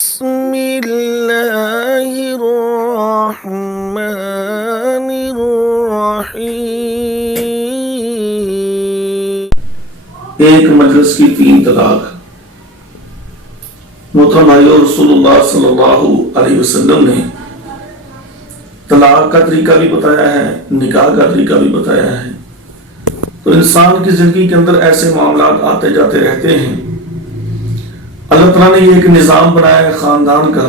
بسم اللہ الرحمن الرحیم۔ ایک مجلس کی 3 طلاق۔ محترم بھائیو، رسول اللہ صلی اللہ علیہ وسلم نے طلاق کا طریقہ بھی بتایا ہے، نکاح کا طریقہ بھی بتایا ہے۔ تو انسان کی زندگی کے اندر ایسے معاملات آتے جاتے رہتے ہیں۔ اللہ تعالیٰ نے یہ ایک نظام بنایا ہے خاندان کا،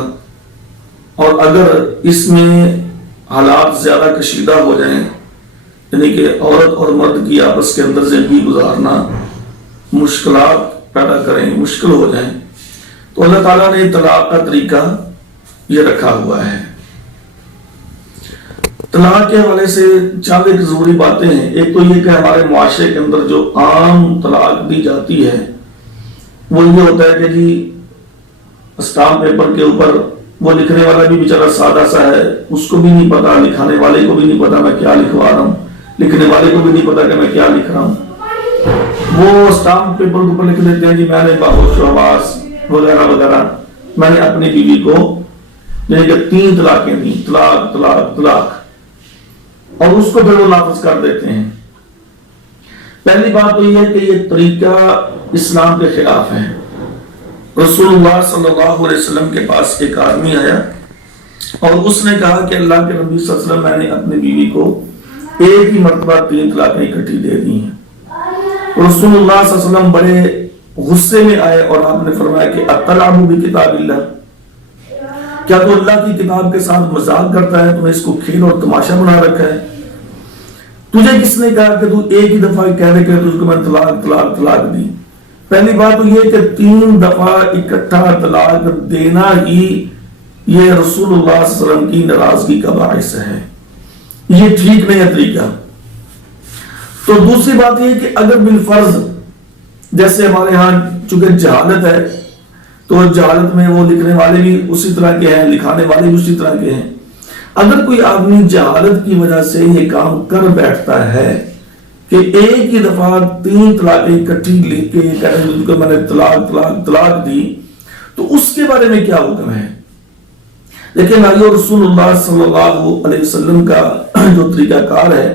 اور اگر اس میں حالات زیادہ کشیدہ ہو جائیں، یعنی کہ عورت اور مرد کی آپس کے اندر زندگی گزارنا مشکلات پیدا کریں، مشکل ہو جائیں، تو اللہ تعالیٰ نے طلاق کا طریقہ یہ رکھا ہوا ہے۔ طلاق کے حوالے سے چند ایک ضروری باتیں ہیں۔ ایک تو یہ کہ ہمارے معاشرے کے اندر جو عام طلاق دی جاتی ہے وہ یہ ہوتا ہے کہ جی اسٹامپ پیپر کے اوپر وہ لکھنے والا بھی بیچارہ سادہ سا ہے، اس کو بھی نہیں پتا، لکھانے والے کو بھی نہیں پتا میں کیا لکھوا رہا ہوں، لکھنے والے کو بھی نہیں پتا کہ میں کیا لکھ رہا ہوں۔ وہ اسٹامپ پیپر کے اوپر لکھ دیتے ہیں جی میں نے باہوش آواز وغیرہ وغیرہ، میں نے اپنی بیوی کو یعنی کہ 3 طلاقیں دی، طلاق طلاق طلاق، اور اس کو پھر وہ نافذ کر دیتے ہیں۔ پہلی بات تو یہ ہے کہ یہ طریقہ اسلام کے خلاف ہے۔ رسول اللہ صلی اللہ علیہ وسلم کے پاس ایک آدمی آیا اور اس نے کہا کہ اللہ کے نبی صلی اللہ علیہ وسلم میں نے اپنی بیوی کو ایک ہی مرتبہ 3 طلاقیں اکٹھی دے دی ہیں۔ رسول اللہ صلی اللہ علیہ وسلم بڑے غصے میں آئے اور آپ نے فرمایا کہ اطلعب بکتاب اللہ، کیا تو اللہ کی کتاب کے ساتھ مذاق کرتا ہے؟ تم نے اس کو کھیل اور تماشا بنا رکھا ہے؟ تجھے کس نے کہا کہ تو ایک ہی دفعہ کہنے کے تجھ کو میں طلاق طلاق طلاق دی؟ پہلی بات تو یہ کہ 3 دفعہ اکٹھا طلاق دینا ہی یہ رسول اللہ صلی اللہ علیہ وسلم کی ناراضگی کا باعث ہے، یہ ٹھیک نہیں ہے طریقہ۔ تو دوسری بات یہ کہ اگر بالفرض جیسے ہمارے ہاں چونکہ جہالت ہے تو جہالت میں وہ لکھنے والے بھی اسی طرح کے ہیں، لکھانے والے بھی اسی طرح کے ہیں، اگر کوئی آدمی جہالت کی وجہ سے یہ کام کر بیٹھتا ہے کہ ایک ہی دفعہ 3 طلاقیں اکٹھی لکھ کے کہ میں نے طلاق طلاق طلاق دی، تو اس کے بارے میں کیا حکم ہے؟ لیکن رسول اللہ صلی اللہ علیہ وسلم کا جو طریقہ کار ہے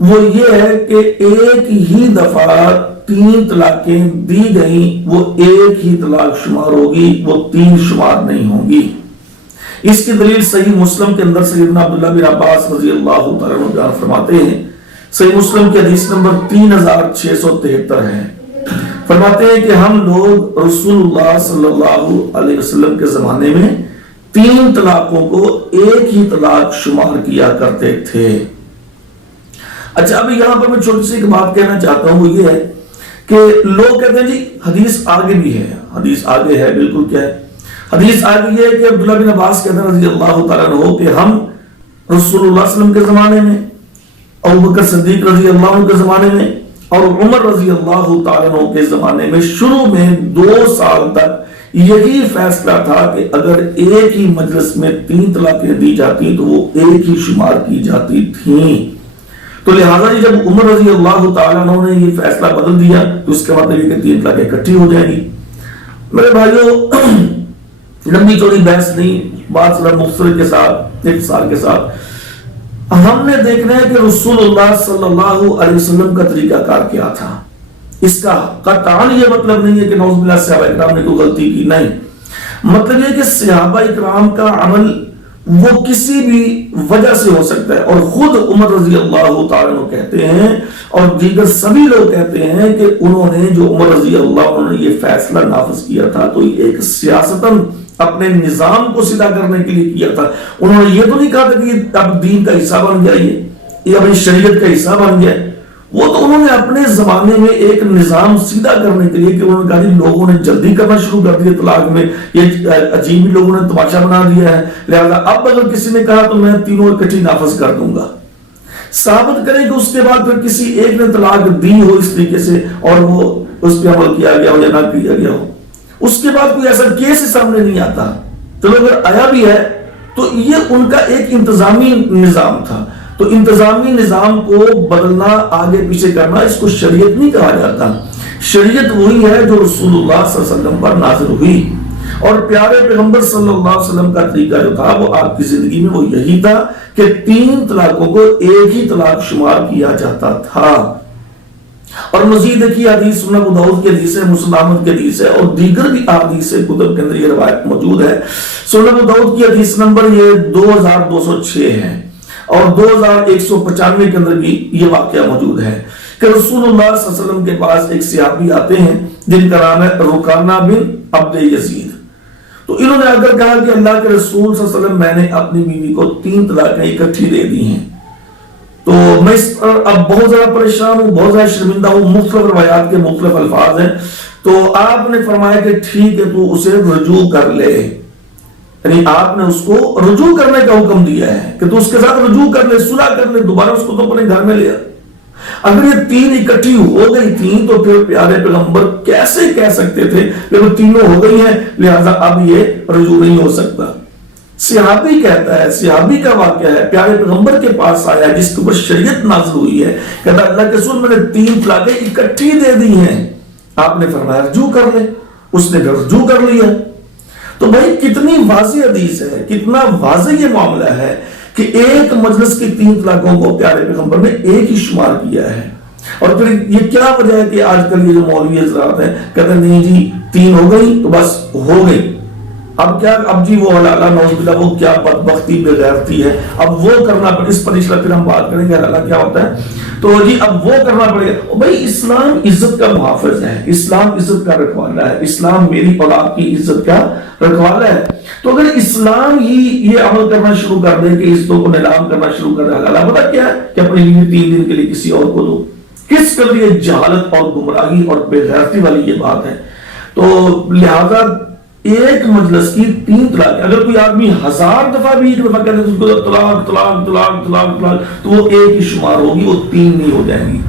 وہ یہ ہے کہ ایک ہی دفعہ 3 طلاقیں دی گئیں، وہ ایک ہی طلاق شمار ہوگی، وہ 3 شمار نہیں ہوگی۔ اس کی دلیل صحیح مسلم کے اندر سیدنا عبداللہ بن عباس رضی اللہ تعالیٰ عنہ بیان فرماتے ہیں، صحیح مسلم کی حدیث نمبر 3673 ہے۔ فرماتے ہیں کہ ہم لوگ رسول اللہ صلی اللہ علیہ وسلم کے زمانے میں 3 طلاقوں کو ایک ہی طلاق شمار کیا کرتے تھے۔ اچھا، ابھی یہاں پر میں چھوٹی سی ایک بات کہنا چاہتا ہوں، وہ یہ ہے کہ لوگ کہتے ہیں جی حدیث آگے بھی ہے، حدیث آگے ہے، بالکل کیا ہے حدیث آگے یہ ہے کہ عبداللہ بن عباس کہتے ہیں رضی اللہ تعالیٰ عنہ کہ ہم رسول اللہ صلی اللہ علیہ وسلم کے زمانے میں، ابوبکر صدیق رضی اللہ عنہ کے زمانے میں اور عمر رضی اللہ تعالیٰ عنہ کے زمانے میں شروع میں 2 سال تک یہی فیصلہ تھا کہ اگر ایک ہی مجلس میں 3 طلاقیں دی جاتی تو وہ ایک ہی شمار کی جاتی تھیں۔ تو لہٰذا جب عمر رضی اللہ تعالیٰ عنہ نے یہ فیصلہ بدل دیا تو اس کے مطلب یہ کہ 3 طلاقیں اکٹھی ہو جائیں گی۔ میرے بھائیوں، لمبی چوڑی بحث نہیں، بات صرف مختصر کے ساتھ اختصار کے ساتھ ہم نے دیکھنا ہے کہ رسول اللہ صلی اللہ علیہ وسلم کا طریقہ کار کیا تھا۔ اس کا قطعاً یہ مطلب نہیں ہے کہ نعوذ باللہ صحابہ اکرام نے کوئی غلطی کی، نہیں، مطلب یہ کہ صحابہ اکرام کا عمل وہ کسی بھی وجہ سے ہو سکتا ہے، اور خود عمر رضی اللہ تعالیٰ عنہ کہتے ہیں اور دیگر سبھی لوگ کہتے ہیں کہ انہوں نے جو عمر رضی اللہ عنہ نے یہ فیصلہ نافذ کیا تھا تو یہ ایک سیاستاً اپنے نظام کو سیدھا کرنے کے لیے کیا تھا۔ انہوں نے یہ تو نہیں کہا تھا کہ یہ اب دین کا حصہ بن گیا، یہ اپنی شریعت کا حصہ بن گیا، وہ تو انہوں نے اپنے زمانے میں ایک نظام سیدھا کرنے کے لیے کہ انہوں نے کہا کہ لوگوں نے جلدی کرنا شروع کر دیا طلاق میں، یہ عجیب ہی لوگوں نے تماشا بنا دیا ہے، لہذا اب اگر کسی نے کہا تو میں 3 اکٹھی نافذ کر دوں گا۔ ثابت کریں کہ اس کے بعد پھر کسی ایک نے طلاق دی ہو اس طریقے سے اور وہ اس پہ عمل کیا گیا ہو یا نہ کیا گیا ہو، اس کے بعد کوئی ایسا کیس سامنے نہیں آتا۔ چلو اگر آیا بھی ہے تو یہ ان کا ایک انتظامی نظام تھا، تو انتظامی نظام کو بدلنا، آگے پیچھے کرنا، اس کو شریعت نہیں کہا جاتا۔ شریعت وہی ہے جو رسول اللہ صلی اللہ علیہ وسلم پر نازل ہوئی، اور پیارے پیغمبر صلی اللہ علیہ وسلم کا طریقہ جو تھا وہ آپ کی زندگی میں وہ یہی تھا کہ 3 طلاقوں کو ایک ہی طلاق شمار کیا جاتا تھا. اور مزید ایک حدیث سنن ابو داؤد کی حدیث ہے، مسلم احمد کی حدیث ہے، اور دیگر بھی احادیث کتب کے اندر یہ روایت موجود ہے. سنن ابو داؤد کی حدیث نمبر یہ 2206 ہے، اور 2195 کے اندر بھی یہ واقعہ موجود ہے کہ رسول اللہ صلی اللہ علیہ وسلم کے پاس ایک صحابی آتے ہیں جن کا نام ہے رکانہ بن عبد یزید. تو انہوں نے اگر کہا کہ اللہ کے رسول صلی اللہ علیہ وسلم میں نے اپنی بیوی کو 3 طلاقیں اکٹھی دے دی ہیں، تو میں اس پر اب بہت زیادہ پریشان ہوں، بہت زیادہ شرمندہ ہوں. مختلف روایات کے مختلف الفاظ ہیں. تو آپ نے فرمایا کہ ٹھیک ہے تو اسے رجوع کر لے، یعنی آپ نے اس کو رجوع کرنے کا حکم دیا ہے کہ تو اس کے ساتھ رجوع کر لے، صلح کر لے، دوبارہ اس کو تو اپنے گھر میں لے آ. اگر یہ 3 اکٹھی ہو گئی تھیں تو پھر پیارے پیغمبر کیسے کہہ سکتے تھے کہ وہ تینوں ہو گئی ہیں لہذا اب یہ رجوع نہیں ہو سکتا. صحابی کہتا ہے، صحابی کا واقعہ ہے، پیارے پیغمبر کے پاس آیا جس کے اوپر شریعت نازل ہوئی ہے، کہتا اللہ کے رسول میں نے 3 طلاقیں اکٹھی دے دی ہیں. آپ نے فرمایا رجوع کر لے، اس نے پھر رجوع کر لیا. تو بھائی کتنی واضح حدیث ہے، کتنا واضح یہ معاملہ ہے کہ ایک مجلس کی 3 طلاقوں کو پیارے پیغمبر نے ایک ہی شمار کیا ہے. اور پھر یہ کیا وجہ ہے کہ آج کل یہ جو مولوی حضرات ہیں کہتے ہیں نہیں جی 3 ہو گئی تو بس ہو گئی، اب کیا، اب جی وہ حلالہ نعوذ باللہ وہ کیا بدبختی بے غیرتی ہے، اب وہ کرنا پڑے. اس پر انشاءاللہ پھر ہم بات کریں گے حلالہ کیا ہوتا ہے. تو جی اب وہ کرنا پڑے گا. بھائی اسلام عزت کا محافظ ہے، اسلام عزت کا رکھوالا ہے، اسلام میری اور آپ کی عزت کا رکھوالا ہے. تو اگر اسلام ہی یہ عمل کرنا شروع کر دے کہ عزتوں کو نیلام کرنا شروع کر دے، حلالہ پتہ کیا ہے کہ اپنی بیوی 3 دن کے لیے کسی اور کو دو، کس قدر یہ جہالت اور گمراہی اور بے غیرتی والی یہ بات ہے. تو لہذا ایک مجلس کی 3 طلاق، اگر کوئی آدمی 1000 دفعہ بھی ایک دفعہ کہتے ہیں طلاق طلاق طلاق طلاق طلاق تو وہ ایک ہی شمار ہوگی، وہ 3 نہیں ہو جائیں گی.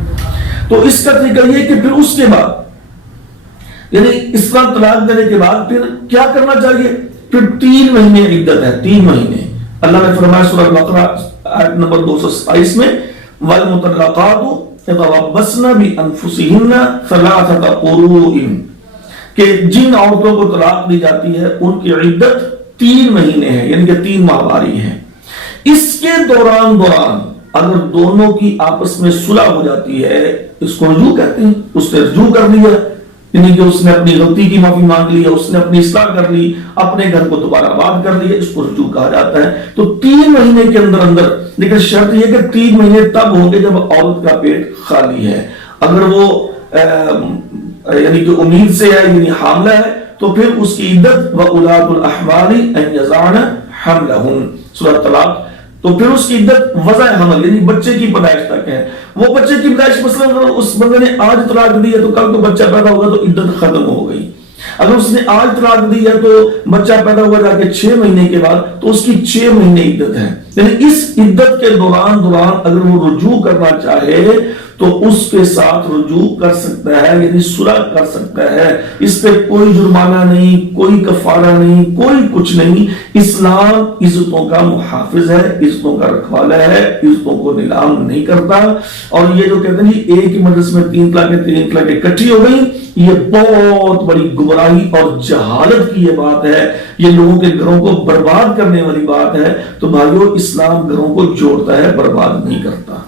تو اس کا طریقہ یہ کہ پھر اس کے بعد یعنی اسلام طلاق دینے کے بعد پھر کیا کرنا چاہیے؟ پھر 3 مہینے عدت ہے، 3 مہینے. اللہ نے فرمایا سورہ بقرہ آیت نمبر 227 میں وَالْمُطَلَّقَاتُ يَتَرَبَّصْنَ بِأَنفُسِهِنَّ ثَلَاثَةَ قُرُوءٍ کہ جن عورتوں کو طلاق دی جاتی ہے ان کی عدت 3 مہینے ہے، یعنی کہ 3 ماہواری ہے. اس کے دوران اگر دونوں کی آپس میں صلح ہو جاتی ہے، اس کو رجوع کہتے ہیں. اس نے رجوع کر لیا، یعنی کہ اس نے اپنی غلطی کی معافی مانگ لی، اس نے اپنی اصلاح کر لی، اپنے گھر کو دوبارہ آباد کر لیا، اس کو رجوع کہا جاتا ہے. تو 3 مہینے کے اندر لیکن شرط یہ کہ 3 مہینے تب ہوں گے جب عورت کا پیٹ خالی ہے. اگر وہ یعنی کہ امید سے ہے یعنی حاملہ ہے تو پھر اس کی عدت وَأُولَاتُ الْأَحْمَالِ أَنْ يَضَعْنَ حَمْلَهُنَّ سورۃ طلاق. تو پھر اس کی عدت وضع حمل یعنی بچے کی پیدائش تک ہے. وہ بچے کی پیدائش مثلا اگر اس بندے نے آج طلاق دی ہے تو کل کو بچہ پیدا ہوگا تو عدت ختم ہو گئی. اگر اس نے آج طلاق دی ہے تو بچہ پیدا ہوا جا کے 6 مہینے کے بعد تو اس کی 6 مہینے عدت ہے. یعنی اس عدت کے دوران اگر وہ رجوع کرنا چاہے تو اس کے ساتھ رجوع کر سکتا ہے، یعنی صلح کر سکتا ہے. اس پہ کوئی جرمانہ نہیں، کوئی کفارہ نہیں، کوئی کچھ نہیں. اسلام عزتوں کا محافظ ہے، عزتوں کا رکھوالا ہے، عزتوں کو نیلام نہیں کرتا. اور یہ جو کہتے ہیں ایک ہی مجلس میں 3 طلاقیں اکٹھی ہو گئی، یہ بہت بڑی گمراہی اور جہالت کی یہ بات ہے. یہ لوگوں کے گھروں کو برباد کرنے والی بات ہے. تو بھائیو اسلام گھروں کو جوڑتا ہے، برباد نہیں کرتا.